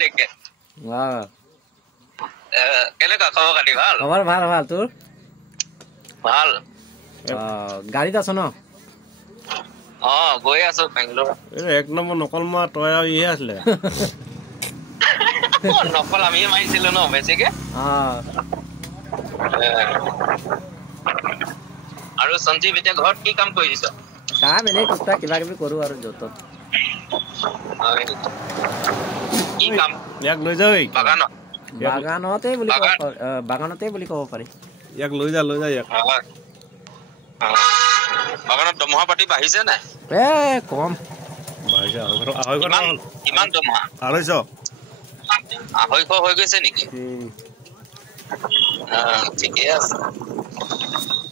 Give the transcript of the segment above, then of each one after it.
নেকি কেনেকুৱা খবৰ খাতি ভাল খবৰ ভাল ভাল তোৰ ভাল গাড়ীত আছ ন গৈ আছো বেংগলোৰ এক নম্বৰ নকল মা তই আৰু ইহে আছিলে নকল আমি মাৰিছিলো ন বেছিকে আৰু সঞ্জীৱ এতিয়া ঘৰত কি কাম কৰিছ কাম এনেই টুকটাক কিবা কিবি কৰো আৰু য'ত কি কাম ইয়াক লৈ যাও বাগানতে বুলি ক'ব পাৰি ইয়াক লৈ যা ইয়াক বাগানত দমহা পাতি বাঢ়িছে নাই কম কিমান দমহা 250 হৈ গৈছে নেকি ঠিকে আছে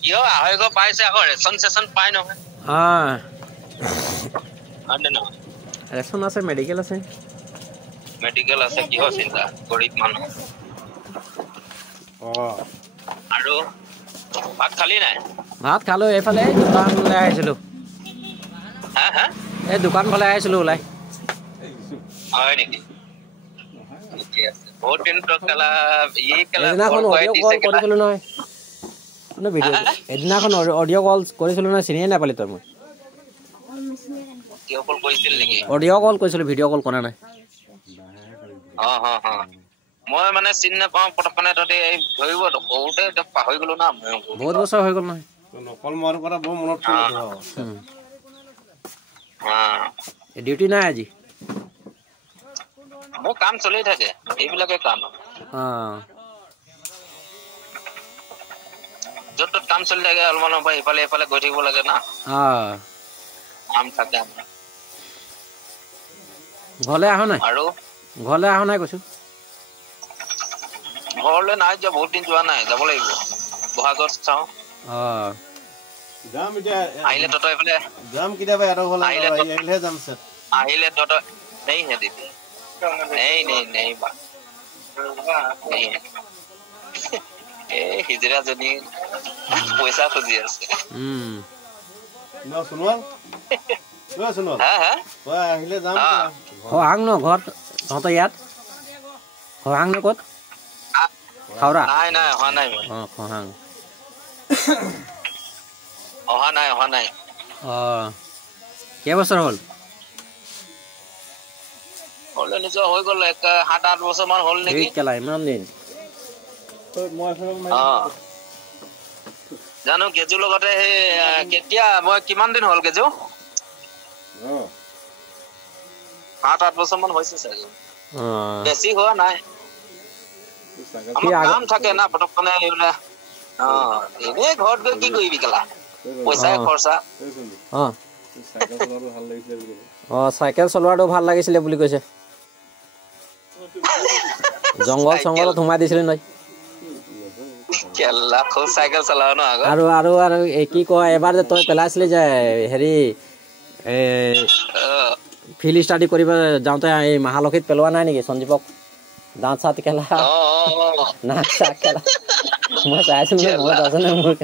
কিয় 250 পাইছে আকৌ ৰেচন চেচন পাই নহয় ৰেচন আছে মেডিকেল আছে কিহৰ চিন্তা গৰীব মানুহ আৰু ভাত খালি নাই ভাত খালো এইফালে দোকানলৈ আহিছিলো এই দোকান ফালে আহিছিলো ওলাই হয় নেকি বহুত দিন এদিনাখন অডিঅ' কল কৰিছিলো নহয় চিনিয়ে নাপালি তই মই অডিঅ' কল কৰিছিলো ভিডিঅ' কল কৰা নাই মই মানে চিনি নাপাওঁ পটকনে তহঁতে ধৰিব সৰুতে পাহৰি গলো না বহুত বছৰ হৈ গ'ল নহয় নকল মাৰ পৰা বৰ মনত ডিউটি নাই আজি মোৰ কাম চলি থাকে এইবিলাকে কাম য'ত ত'ত কাম চলি থাকে অলপমানৰ পৰা ইফালে ইফালে গৈ থাকিব লাগে না কাম থাকে ঘৰলৈ আহ নাই আৰু ঘৰলৈ আহ নাই কৈছো ঘৰলৈ নাই যোৱা বহুত দিন যোৱা নাই যাব লাগিব বহাগত চাওঁ যাম এতিয়া আহিলে তহঁতৰ এইফালে যাম কেতিয়াবা আহিলেহে যাম স্যাৰ আহিলে তহঁতৰ नहीं है दीदी नहीं बात नहीं है হিজৰা জনী পইচা খুজি আছে আহিলে যাম খহাং ন ঘৰত তহঁতৰ ইয়াত খহাং ন ক'ত খাওৰা নাই অহা নাই খহাং অহা নাই কেইবছৰ হ'ল নিজৰ হৈ গ'ল 7-8 বছৰ মান হ'ল নেকি ইমান দিন জানো গেজুৰ লগতে কেতিয়া মই কিমান দিন হ'ল গেজু 7-8 বছৰ মান হৈছে চাগে বেছি হোৱা নাই আমাৰ কাম থাকে না পটকনে এইবিলাক এনেই ঘৰত গৈ কি কৰিবি কেলা পইচাই খৰচা চাইকেল চলোৱাটো ভাল লাগিছিলে বুলি কৈছে জংগল চংগলত সোমাই দিছিলে নাই কেলা খুব চাইকেল চলাও ন আগত আৰু কি কয় এবাৰ যে তই পেলাইছিলি যে হেৰি ফিল্ড ষ্টাডি কৰিব যাওঁতে এই মহালক্ষীত পেলোৱা নাই নেকি সঞ্জীৱক দাঁত চাত কেলা নাক চাক কেলা মই চাইছিলো মনত আছে নে মোৰ